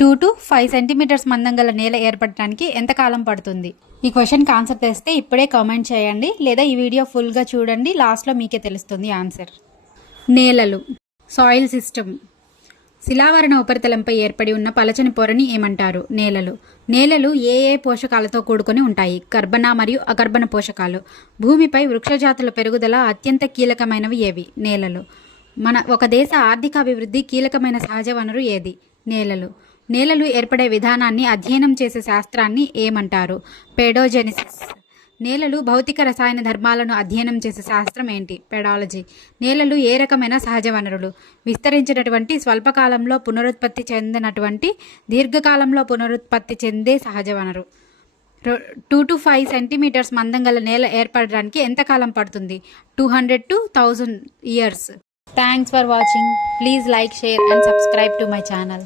2 to 5 centimetres మందం గల నేల ఏర్పడటానికి ఎంత కాలం పడుతుంది? ఈ క్వశ్చన్కి ఆన్సర్ తెలిస్తే ఇప్పుడే కామెంట్ చేయండి, లేదా ఈ వీడియో ఫుల్గా చూడండి, లాస్ట్లో మీకే తెలుస్తుంది ఆన్సర్. నేలలు, సాయిల్ సిస్టమ్. శిలావరణ ఉపరితలంపై ఏర్పడి ఉన్న పలచని పొరని ఏమంటారు? నేలలు. నేలలు ఏ ఏ పోషకాలతో కూడుకొని ఉంటాయి? కర్బన మరియు అకర్బన పోషకాలు. భూమిపై వృక్షజాతుల పెరుగుదల అత్యంత కీలకమైనవి ఏవి? నేలలు. ఒక దేశ ఆర్థికాభివృద్ధి కీలకమైన సహజ వనరు ఏది? నేలలు. నేలలు ఏర్పడే విధానాన్ని అధ్యయనం చేసే శాస్త్రాన్ని ఏమంటారు? పెడోజెనిసిస్. నేలలు భౌతిక రసాయన ధర్మాలను అధ్యయనం చేసే శాస్త్రం ఏంటి? పెడాలజీ. నేలలు ఏ రకమైన సహజ వనరులు? విస్తరించినటువంటి, స్వల్పకాలంలో పునరుత్పత్తి చెందినటువంటి, దీర్ఘకాలంలో పునరుత్పత్తి చెందే సహజ వనరు. 2 to 5 సెంటీమీటర్స్ మందం గల నేల ఏర్పడడానికి ఎంత కాలం పడుతుంది? 200 to 1000 years. Thanks for watching. Please like, share and subscribe to my channel.